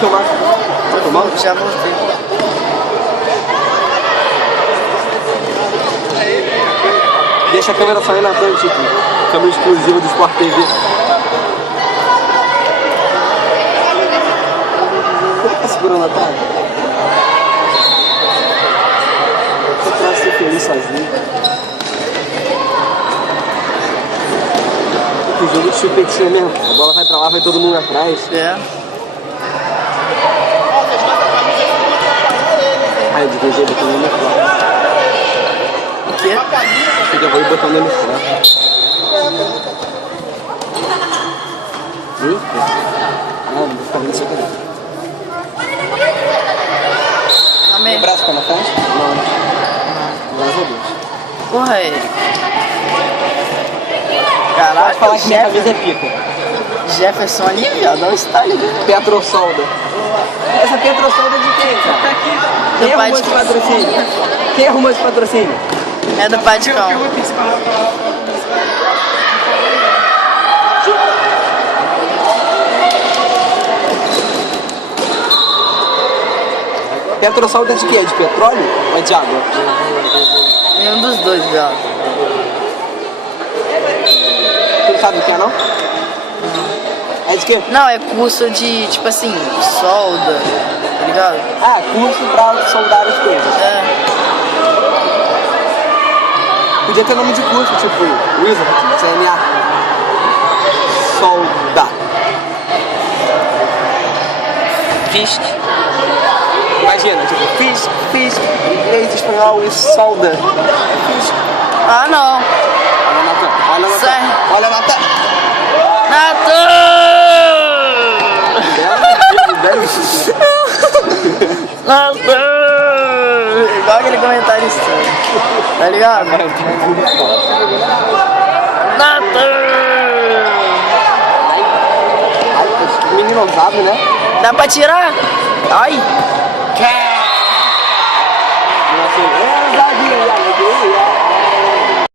filmar. Tá filmando? Já mostrei. Deixa a câmera sair na frente, tipo. Câmera exclusiva do Sport TV. Por que tá segurando a cara? Você traz ser feliz sozinho. Que jogo de chupetinha mesmo. A bola vai pra lá, vai todo mundo atrás. É. Aí eu devia ver botando ele fora. O quê? Eu vou ir botando ele fora. Viu? Ah, não vou ficar vendo isso aqui não. Amém. O braço tá na frente? Não. Graças a Deus. Porra, Eric. Pode Caraca, falar que minha camisa é pica. Jefferson ali, viado, olha o style. Petrosolda. Essa Petrosolda é de quem, cara? Quem arrumou esse patrocínio? Quem arrumou esse patrocínio? É do Paticão. Petrosolda é de quê? É de petróleo ou é de água? Nenhum dos dois, viado. Você não sabe o que é, não? É de quê? Não, é curso de, tipo assim, solda, tá ligado? Ah, curso pra soldar as coisas. É. Podia ter nome de curso, tipo Wizard, CNA. Solda. Fisk. Imagina, tipo, fiz, inglês, espanhol e solda. Fiz. Ah, não. Olha, Natan, olha, Natan. Sai. Olha, Natan. Natan! Natan! Igual aquele comentário estranho. Tá ligado? Natan! Menino ousado, né? Dá pra tirar? Ai! Nossa, ousadinha,